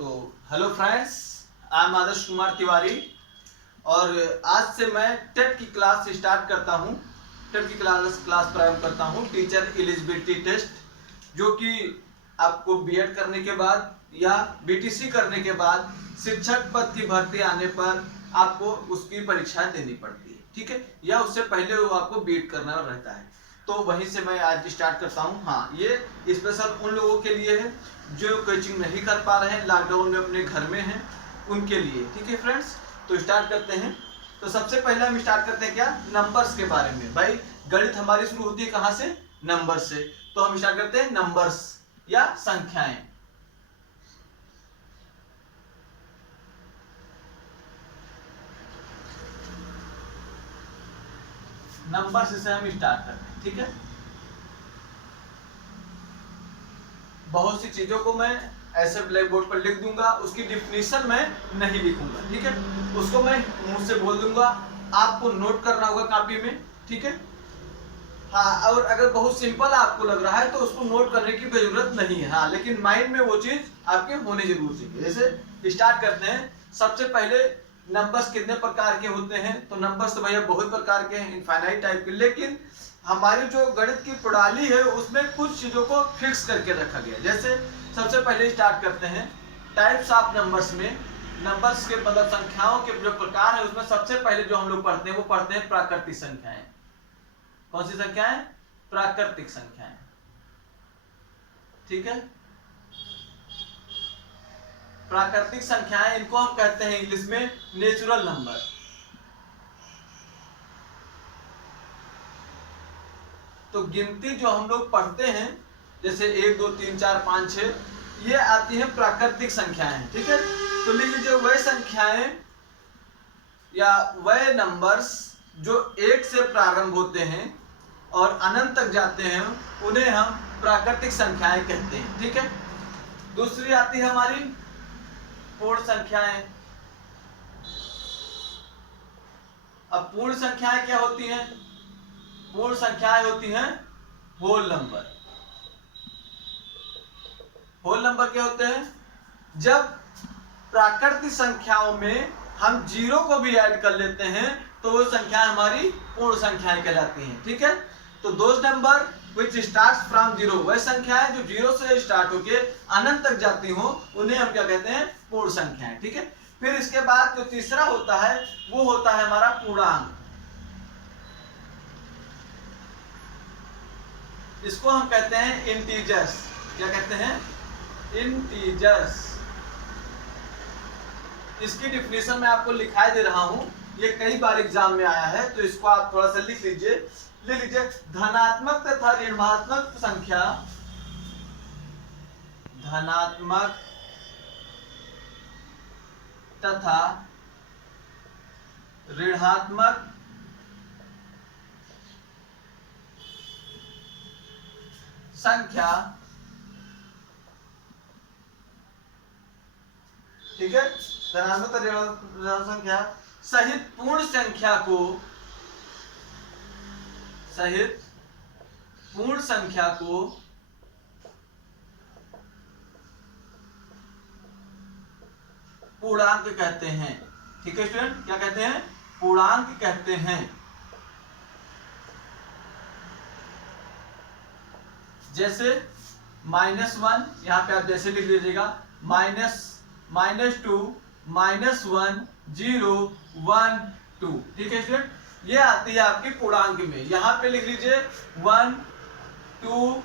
तो hello friends, I am Adarsh Kumar Tiwari और आज से मैं टेट की क्लास स्टार्ट करता हूँ। टेट की क्लास प्रारंभ करता हूँ टीचर एलिजिबिलिटी टेस्ट, जो कि आपको बीएड करने के बाद या बीटीसी करने के बाद शिक्षक पद की भर्ती आने पर आपको उसकी परीक्षा देनी पड़ती है, ठीक है, या उससे पहले वो आपको बीएड करना रहता है। तो वहीं से मैं आज स्टार्ट करता हूँ। हाँ, ये स्पेशल उन लोगों के लिए है जो कोचिंग नहीं कर पा रहे हैं, लॉकडाउन में अपने घर में हैं, उनके लिए, ठीक है फ्रेंड्स। तो स्टार्ट करते हैं। तो सबसे पहले हम स्टार्ट करते हैं क्या, नंबर्स के बारे में। भाई गणित हमारी शुरू होती है कहाँ से, नंबर से। तो हम स्टार्ट करते हैं नंबर्स या संख्याएं। नंबर से हम स्टार्ट करते हैं, ठीक है। बहुत सी चीजों को मैं ऐसे ब्लैक बोर्ड पर लिख दूंगा, उसकी डिफिनीशन मैं नहीं लिखूंगा, ठीक है। उसको मैं मुंह से बोल दूंगा, आपको नोट करना होगा कॉपी में, ठीक है। हाँ, और अगर बहुत सिंपल आपको लग रहा है तो उसको नोट करने की जरूरत नहीं है, हाँ, लेकिन माइंड में वो चीज आपके होने जरूर चाहिए। जैसे स्टार्ट करते हैं। सबसे पहले नंबर्स कितने प्रकार के होते हैं, तो नंबर्स तो भैया बहुत प्रकार के हैं, इनफाइनाइट टाइप के, लेकिन हमारी जो गणित की प्रणाली है उसमें कुछ चीजों को फिक्स करके रखा गया। जैसे सबसे पहले स्टार्ट करते हैं टाइप्स ऑफ नंबर्स में। नंबर्स के मतलब संख्याओं के जो प्रकार है उसमें सबसे पहले जो हम लोग पढ़ते हैं वो पढ़ते हैं प्राकृतिक संख्याएं। कौन सी संख्याएं? प्राकृतिक संख्याएं, ठीक है। प्राकृतिक संख्याएं, इनको हम कहते हैं इंग्लिश में नेचुरल नंबर। तो गिनती जो हम लोग पढ़ते हैं जैसे 1 2 3 4 5 6, ये आती है प्राकृतिक संख्याएं, ठीक है। तो लिख लीजिए वह संख्याएं या वह नंबर्स जो 1 से प्रारंभ होते हैं और अनंत तक जाते हैं उन्हें हम प्राकृतिक संख्याएं कहते हैं, ठीक है। दूसरी आती है हमारी पूर्ण संख्याएं। अब पूर्ण संख्याएं क्या होती हैं? पूर्ण संख्याएं होती हैं होल नंबर। होल नंबर क्या होते हैं? जब प्राकृतिक संख्याओं में हम जीरो को भी ऐड कर लेते हैं तो वो संख्याएं हमारी पूर्ण संख्याएं कहलाती हैं, ठीक है। तो those number which starts from zero, वह संख्याएं जो जीरो से स्टार्ट होके अनंत तक जाती हो उन्हें हम क्या कहते हैं? पूर्ण संख्याएं, ठीक है। फिर इसके बाद जो तीसरा होता है वो होता है हमारा पूर्णांक। इसको हम कहते हैं इंटीजर्स। क्या कहते हैं? इंटीजर्स। इसकी डिफिनेशन मैं आपको लिखाई दे रहा हूं, ये कई बार एग्जाम में आया है, तो इसको आप थोड़ा सा लिख लीजिए। लिख लीजिए धनात्मक तथा ऋणात्मक संख्या, धनात्मक तथा ऋणात्मक संख्या, ठीक है, धनात्मक तथा ऋणात्मक संख्या सहित पूर्ण संख्या को, सहित पूर्ण संख्या को पूर्णांक कहते हैं, ठीक है स्टूडेंट। क्या कहते हैं? पूर्णांक कहते हैं। जैसे -1, यहां पे आप जैसे लिख लीजिएगा -2 -1 0 1 2, ठीक है स्टूडेंट। ये आती है आपकी पूर्णांक में। यहाँ पे लिख लीजिए 1 2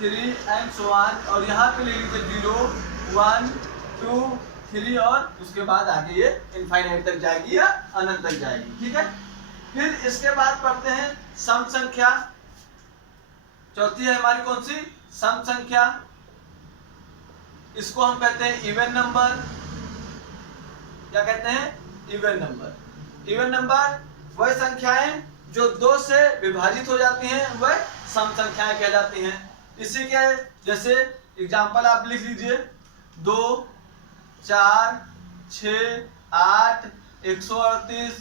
3 एंड सो ऑन, और यहाँ पे लिख लीजिए 0 1 2 3, और उसके बाद आगे ये इनफाइनाइट तक जाएगी या अनंत तक जाएगी, ठीक है। फिर इसके बाद पढ़ते हैं सम संख्या। चौथी है हमारी कौन सी? सम संख्या। इसको हम कहते हैं इवन नंबर। क्या कहते हैं? Even number. इवन नंबर वह संख्याएं जो 2 से विभाजित हो जाती हैं वह सम संख्याएं कहलाती हैं। इसी के जैसे एग्जांपल आप लिख लीजिए 2 4 6 8 138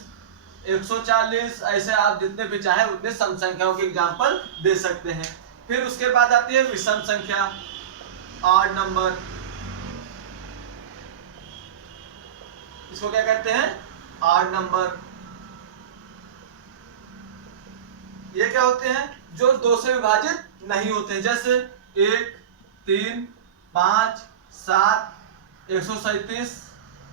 140, ऐसे आप जितने भी चाहे उतने सम संख्याओं के एग्जांपल दे सकते हैं। फिर उसके बाद आती है विषम संख्या, ऑड नंबर। इसको क्या कहते हैं? Odd number. ये क्या होते हैं? जो 2 से विभाजित नहीं होते हैं, जैसे 1, 3, 5, 7, 137,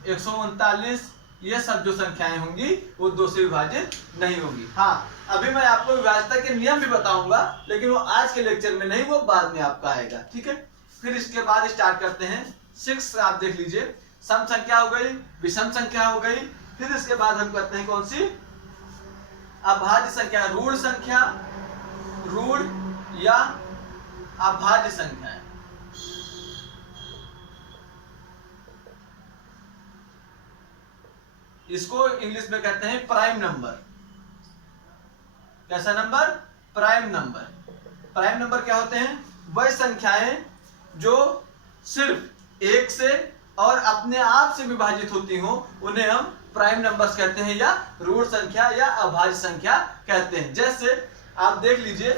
139, ये सब जो संख्याएं होंगी वो 2 से विभाजित नहीं होंगी। हाँ, अभी मैं आपको विभाज्यता के नियम भी बताऊंगा, लेकिन वो आज के लेक्चर में नहीं, वो बाद में आपका आएगा, ठीक है। फिर इसके बाद स्टार्ट करते हैं 6। आप देख लीजिए, सम संख्या हो गई, विषम संख्या हो गई, फिर इसके बाद हम करते हैं कौन सी? अभाज्य संख्या, ऋण संख्या, ऋण या अभाज्य संख्याएं। इसको इंग्लिश में कहते हैं प्राइम नंबर। कैसा number? Prime number. Prime number क्या होते हैं? वह संख्याएं जो सिर्फ 1 से और अपने आप से विभाजित होती हो, उन्हें हम प्राइम नंबर्स कहते हैं, या ऋण संख्या या अभाज्य संख्या कहते हैं। जैसे आप देख लीजिए,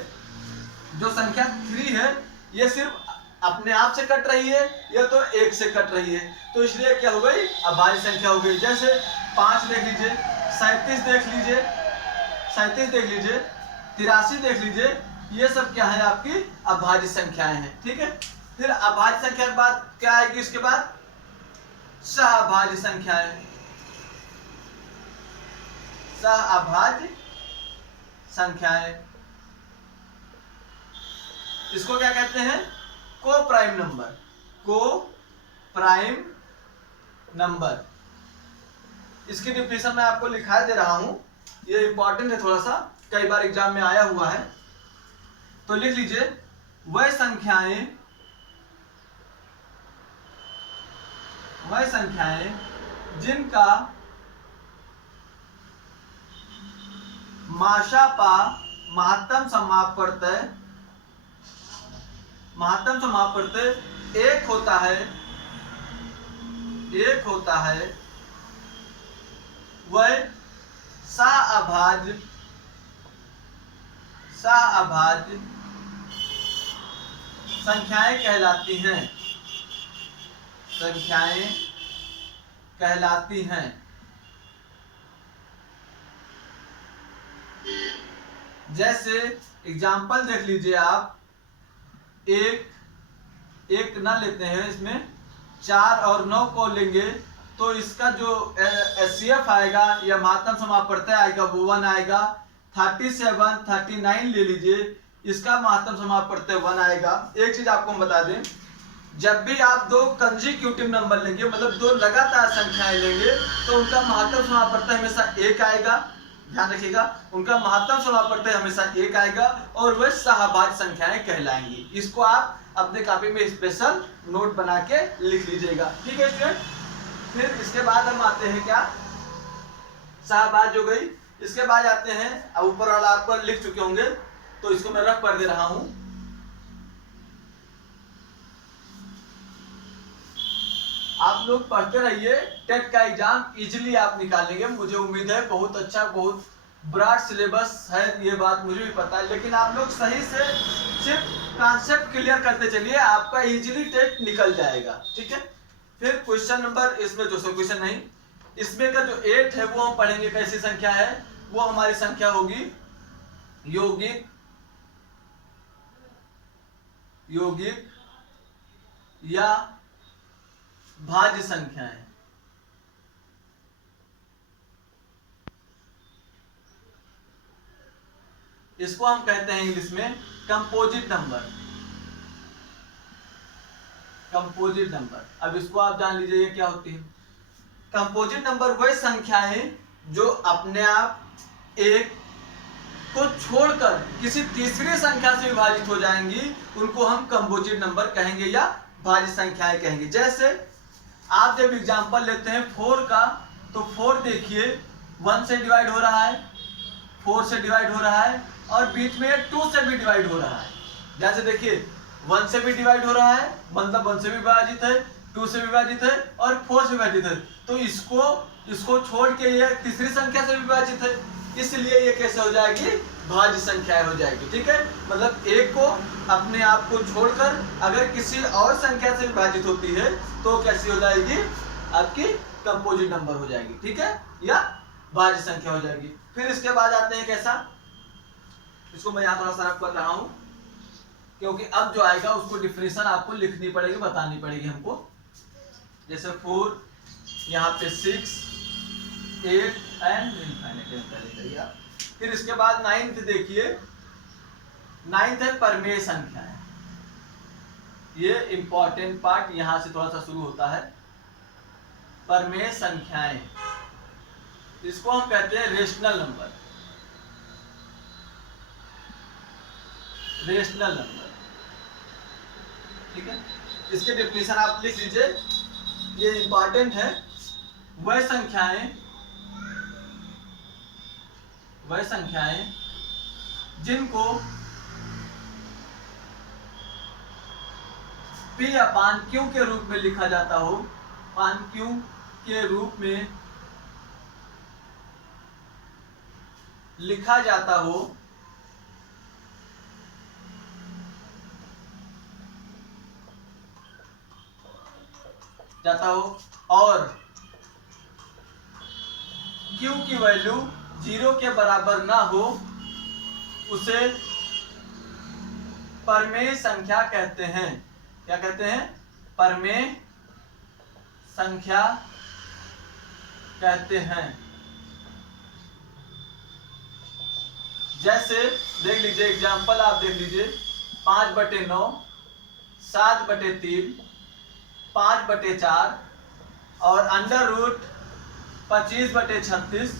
जो संख्या 3 है, ये सिर्फ अपने आप से कट रही है या तो 1 से कट रही है, तो इसलिए क्या हो गई? अभाज्य संख्या हो गई। जैसे 5 देख लीजिए, 37 देख लीजिए, 37 देख लीजिए, 83 देख लीजिए, ये सब क्या है? आपकी अभाज्य संख्याएं हैं, ठीक है। फिर अभाज्य संख्या के बाद क्या आएगी? इसके बाद सहअभाज्य संख्याएं। सहअभाज्य संख्याएं, इसको क्या कहते हैं? को प्राइम नंबर। को प्राइम नंबर, इसकी डिफिनेशन मैं आपको लिखा दे रहा हूं, ये इंपॉर्टेंट है थोड़ा सा, कई बार एग्जाम में आया हुआ है, तो लिख लीजिए, वह संख्याएं जिनका माशापा महत्तम समापवर्तय 1 होता है, वह सहअभाज्य संख्याएं कहलाती हैं। जैसे एग्जाम्पल देख लीजिए आप, एक ना लेते हैं, इसमें 4 और 9 को लेंगे तो इसका जो HCF आएगा या महत्तम समापवर्तय आएगा वो 1 आएगा। 37, 39 ले लीजिए, इसका महत्तम समापवर्तय 1 आएगा। एक चीज आपको हम बता दें, जब भी आप 2 कंसेक्यूटिव नंबर लेंगे, मतलब 2 लगातार संख्याएं लेंगे, तो उनका महत्तम समापवर्तय हमेशा 1 आएगा। ध्यान रखिएगा, उनका महत्तम समापवर्तय हमेशा 1 आएगा और वह सहअभाज्य संख्याएं कहलाएंगी। इसको आप अपने कॉपी में स्पेशल नोट बना के लिख लीजिएगा, ठीक है स्टूडेंट। फिर इसके बाद हम आते हैं क्या? सहअभाज्य हो गई। इसके बाद आते हैं, अब ऊपर वाला आप पर लिख चुके होंगे, तो इसको मैं रफ कर दे रहा हूं। आप लोग पढ़ते रहिए, टेट का एग्जाम इजीली आप निकालेंगे, मुझे उम्मीद है। बहुत अच्छा, बहुत ब्रॉड सिलेबस है, ये बात मुझे भी पता है, लेकिन आप लोग सही से सिर्फ कॉन्सेप्ट क्लियर करते चलिए, आपका इजीली टेट निकल जाएगा, ठीक है। फिर क्वेश्चन नंबर, इसमें जो क्वेश्चन नहीं, इसमें का जो 8 है वो हम पढ़ेंगे कैसी संख्या है। वो हमारी संख्या होगी यौगिक या भाज्य संख्याएं। इसको हम कहते हैं इंग्लिश में कंपोजिट नंबर। अब इसको आप जान लीजिए ये क्या होती है। कंपोजिट नंबर वह संख्याएं जो अपने आप 1 को छोड़कर किसी तीसरी संख्या से विभाजित हो जाएंगी, उनको हम कंपोजिट नंबर कहेंगे या भाज्य संख्याएं कहेंगे। जैसे आप जब एग्जांपल लेते हैं 4 का, तो 4 देखिए 1 से डिवाइड हो रहा है, 4 से डिवाइड हो रहा है, और बीच में 2 से भी डिवाइड हो रहा है। जैसे देखिए 1 से भी डिवाइड हो रहा है, मतलब 1 से भी विभाजित है, 2 से विभाजित है और 4 से विभाजित है, तो इसको छोड़ के ये तीसरी संख्या से विभाजित है, इसलिए ये कैसे हो जाएगी? भाज्य संख्या हो जाएगी, ठीक है। मतलब 1 को अपने आप को छोड़कर अगर किसी और संख्या से विभाजित होती है तो कैसी हो जाएगी? आपकी कंपोजिट नंबर हो जाएगी, ठीक है, या भाज्य संख्या हो जाएगी। फिर इसके बाद आते हैं कैसा, इसको मैं यहाँ थोड़ा सा रफ कर रहा हूं क्योंकि अब जो आएगा उसको डिफिनेशन आपको लिखनी पड़ेगी, बतानी पड़ेगी हमको। जैसे 4, यहाँ पे 6, 8 एंड इनफाइनाइट। फिर इसके बाद 9th देखिए, 9th है परमेय संख्याएं। ये इंपॉर्टेंट पार्ट यहां से थोड़ा सा शुरू होता है, परमेय संख्याएं। इसको हम कहते हैं रेशनल नंबर, रेशनल नंबर, ठीक है। इसके डेफिनेशन आप लिख लीजिए, ये इंपॉर्टेंट है। वह संख्याएं जिनको P अपान Q के रूप में लिखा जाता हो, अपान Q के रूप में लिखा जाता हो, और Q की वैल्यू 0 के बराबर ना हो, उसे परमेय संख्या कहते हैं। क्या कहते हैं? परमेय संख्या कहते हैं। जैसे देख लीजिए एग्जांपल, आप देख लीजिए 5/9, 7/3, 5/4 और अंडर रूट 25/36,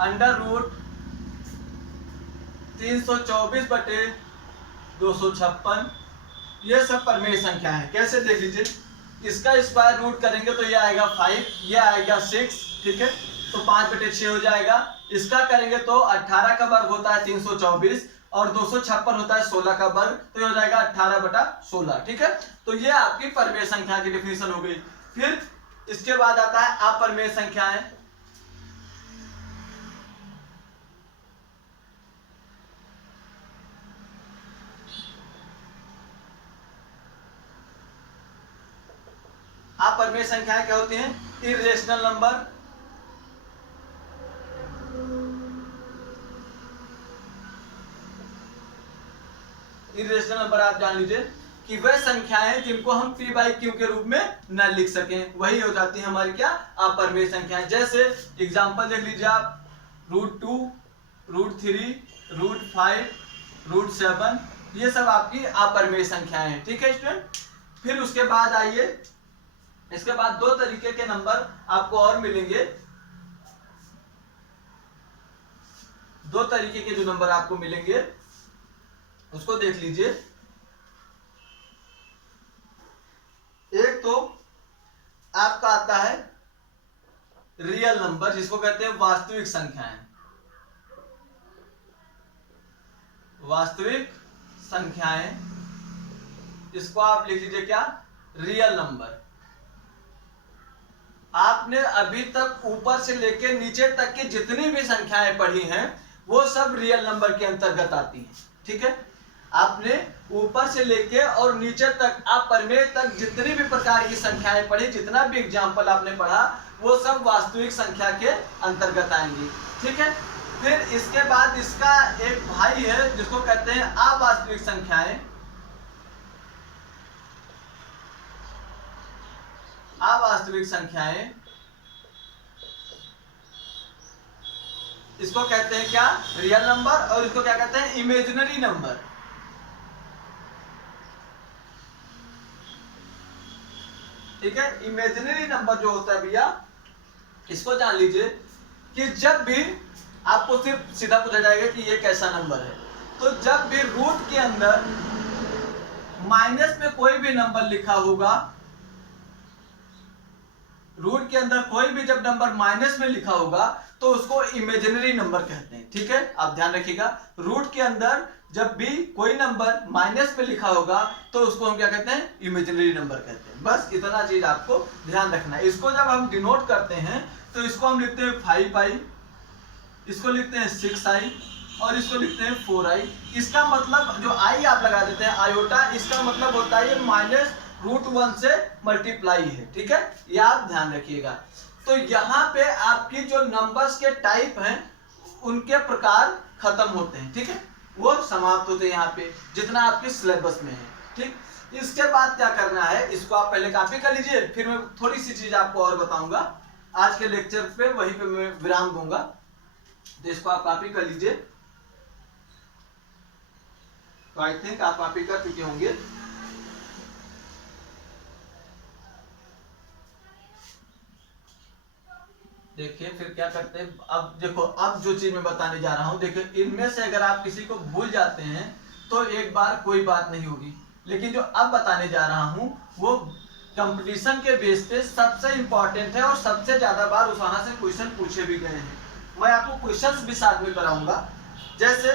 अंडर रूट 324/256, ये सब परमेय संख्या है। कैसे देख लीजिए, इसका स्क्वायर रूट करेंगे तो ये आएगा 5, ये आएगा 6, ठीक है, तो 5/6 हो जाएगा। इसका करेंगे तो 18 का वर्ग होता है 324 और 256 होता है 16 का वर्ग, तो ये हो जाएगा 18/16, ठीक है। तो ये आपकी परमेय संख्या की डेफिनेशन हो गई। फिर इसके बाद आता है अपरमेय संख्याएं। अपरमेय संख्याएं क्या होती हैं? इर्रेशनल नंबर, इर्रेशनल नंबर आप जान लीजिए कि वह संख्याएं जिनको हम P/Q के रूप में न लिख सकें, वही हो जाती है हमारी क्या? अपरमेय संख्याएं। जैसे एग्जांपल देख लीजिए आप, √2, √3, √5, √7, ये सब आपकी अपरमेय संख्याएं हैं, ठीक है स्टूडेंट। फिर उसके बाद आइए, इसके बाद दो तरीके के नंबर आपको और मिलेंगे। दो तरीके के जो नंबर आपको मिलेंगे उसको देख लीजिए। एक तो आपका आता है रियल नंबर, जिसको कहते हैं वास्तविक संख्याएं। वास्तविक संख्याएं, इसको आप लिख लीजिए क्या? Real number. आपने अभी तक ऊपर से लेके नीचे तक की जितनी भी संख्याएं पढ़ी हैं वो सब रियल नंबर के अंतर्गत आती हैं, ठीक है। आपने ऊपर से लेके और नीचे तक, आप परमेय तक जितनी भी प्रकार की संख्याएं पढ़ी, जितना भी एग्जाम्पल आपने पढ़ा, वो सब वास्तविक संख्या के अंतर्गत आएंगी, ठीक है। फिर इसके बाद इसका एक भाई है जिसको कहते हैं अवास्तविक संख्याएं। अवास्तविक संख्याएं, इसको कहते हैं क्या? Real number. और इसको क्या कहते हैं? Imaginary number. ठीक है, इमेजिनरी नंबर जो होता है भैया, इसको जान लीजिए कि जब भी आपको सिर्फ सीधा पूछा जाएगा कि ये कैसा नंबर है, तो जब भी रूट के अंदर माइनस में कोई भी नंबर लिखा होगा, रूट के अंदर कोई भी जब नंबर माइनस में लिखा होगा तो उसको इमेजिनरी नंबर कहते हैं, ठीक है। आप ध्यान रखिएगा, रूट के अंदर जब भी कोई नंबर माइनस में लिखा होगा तो उसको हम क्या कहते हैं? इमेजिनरी नंबर कहते हैं। बस इतना चीज आपको ध्यान रखना है। इसको जब हम डिनोट करते हैं तो इसको हम लिखते हैं 5i, इसको लिखते हैं 6i और इसको लिखते हैं 4i। इसका मतलब जो i आप लगा देते हैं आयोटा, इसका मतलब होता है √1 से मल्टीप्लाई है, ठीक है, ये आप ध्यान रखिएगा। तो यहाँ पे आपकी जो नंबर्स के टाइप हैं उनके प्रकार खत्म होते हैं, ठीक है, वो समाप्त होते हैं यहाँ पे जितना आपके सिलेबस में है, ठीक। इसके बाद क्या करना है, इसको आप पहले कॉपी कर लीजिए, फिर मैं थोड़ी सी चीज आपको और बताऊंगा आज के लेक्चर पे, वहीं पे मैं विराम दूंगा। तो इसको आप कॉपी कर लीजिए। तो आई थिंक आप कॉपी कर चुके होंगे। देखिए फिर क्या करते हैं, अब देखो, अब जो चीज मैं बताने जा रहा हूं, देखिए इनमें से अगर आप किसी को भूल जाते हैं तो एक बार कोई बात नहीं होगी, लेकिन जो अब बताने जा रहा हूं वो कंपटीशन के बेस पे सबसे इंपॉर्टेंट है और सबसे ज्यादा बार उस वहां से क्वेश्चन पूछे भी गए हैं। मैं आपको क्वेश्चंस भी साथ में कराऊंगा। जैसे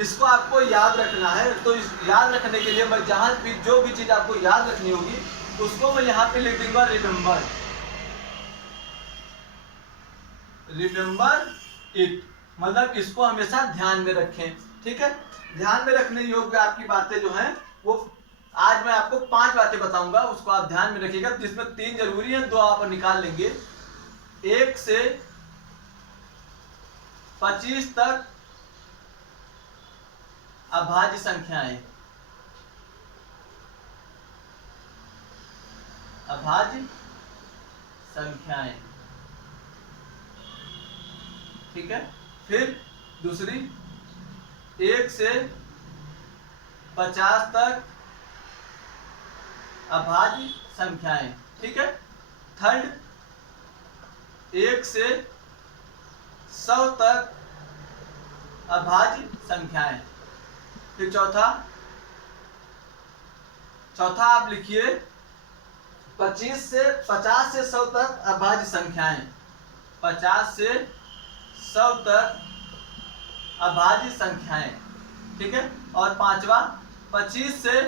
इसको आपको याद रखना है, तो इस याद रखने के लिए मैं जहां भी जो भी चीज आपको याद रखनी होगी उसको मैं यहाँ पे लिख दूंगा रिमेंबर इट, मतलब इसको हमेशा ध्यान में रखें, ठीक है। ध्यान में रखने योग्य आपकी बातें जो हैं वो आज मैं आपको 5 बातें बताऊंगा, उसको आप ध्यान में रखिएगा, जिसमें 3 जरूरी है, 2 आप निकाल लेंगे। 1 से 25 तक अभाज्य संख्याएं, अभाज्य संख्याएं, ठीक है। फिर दूसरी 1 से 50 तक अभाज्य संख्याएं, ठीक है। थर्ड 1 से 100 तक अभाज्य संख्याएं। फिर चौथा आप लिखिए 50 से 100 तक अभाज्य संख्याएं, 50 से 100 तक अभाज्य संख्याएं, ठीक है। और पांचवा 25 से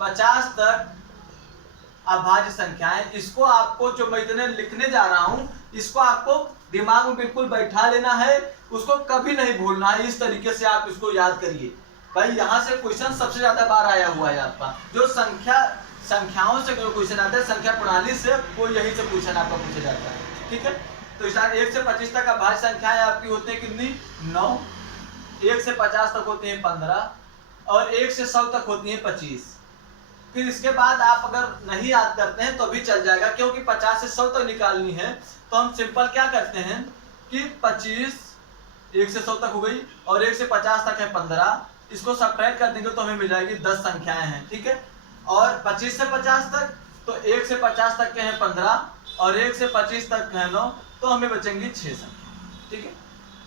50 तक अभाज्य संख्याएं। इसको आपको जो मैं इतने लिखने जा रहा हूं इसको आपको दिमाग में बिल्कुल बैठा लेना है, उसको कभी नहीं भूलना है। इस तरीके से आप इसको याद करिए भाई, यहाँ से क्वेश्चन सबसे ज्यादा बार आया हुआ है आपका, जो संख्याओं से क्वेश्चन आता है, संख्या प्रणाली से, वो यही से क्वेश्चन आपका पूछा जाता है, ठीक है। तो इस 1 से 25 तक अभाज्य संख्याएं आपकी होती है कितनी, 9। 1 से 50 तक होती है 15 और 1 से 100 तक होती है 25। फिर इसके बाद आप अगर नहीं याद करते हैं तो भी चल जाएगा, क्योंकि 50 से 100 तक निकालनी है तो हम सिंपल क्या करते हैं कि 25 1 से 100 तक हो गई और 1 से 50 तक है 15, इसको सब्ट्रैक्ट कर देंगे तो हमें मिल जाएगी 10 संख्याएं हैं, ठीक है। और 25 से 50 तक, तो 1 से 50 तक के हैं 15 और 1 से 25 तक है 9, तो हमें बचेंगी 6 संख्या, ठीक है।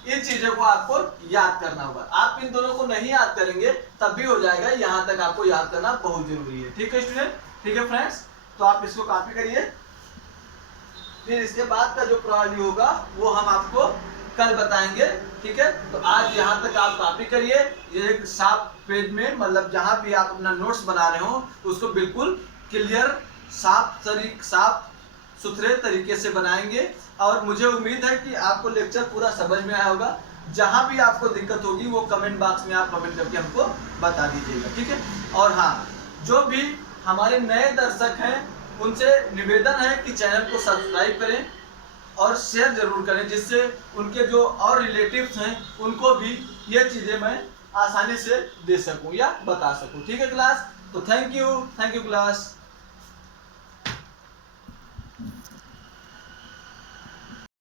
इन चीजों को आपको याद करना होगा। आप इन दोनों को नहीं याद करेंगे तब भी हो जाएगा, यहाँ तक आपको याद करना बहुत जरूरी है, ठीक है स्टूडेंट, ठीक है फ्रेंड्स। तो आप इसको कॉपी करिए, फिर इसके बाद का जो प्रणाली होगा वो हम आपको कल बताएंगे, ठीक है। तो आज यहाँ तक आप कॉपी करिए, ये एक साफ पेज में, मतलब जहाँ भी आप अपना नोट्स बना रहे हो उसको बिल्कुल क्लियर साफ सुथरे तरीके से बनाएंगे। और मुझे उम्मीद है कि आपको लेक्चर पूरा समझ में आया होगा। जहां भी आपको दिक्कत होगी वो कमेंट बॉक्स में आप कमेंट करके हमको बता दीजिएगा, ठीक है। और हाँ, जो भी हमारे नए दर्शक हैं उनसे निवेदन है कि चैनल को सब्सक्राइब करें और शेयर जरूर करें, जिससे उनके जो और रिलेटिव्स हैं उनको भी ये चीजें मैं आसानी से दे सकूं या बता सकूं, ठीक है क्लास। तो थैंक यू क्लास।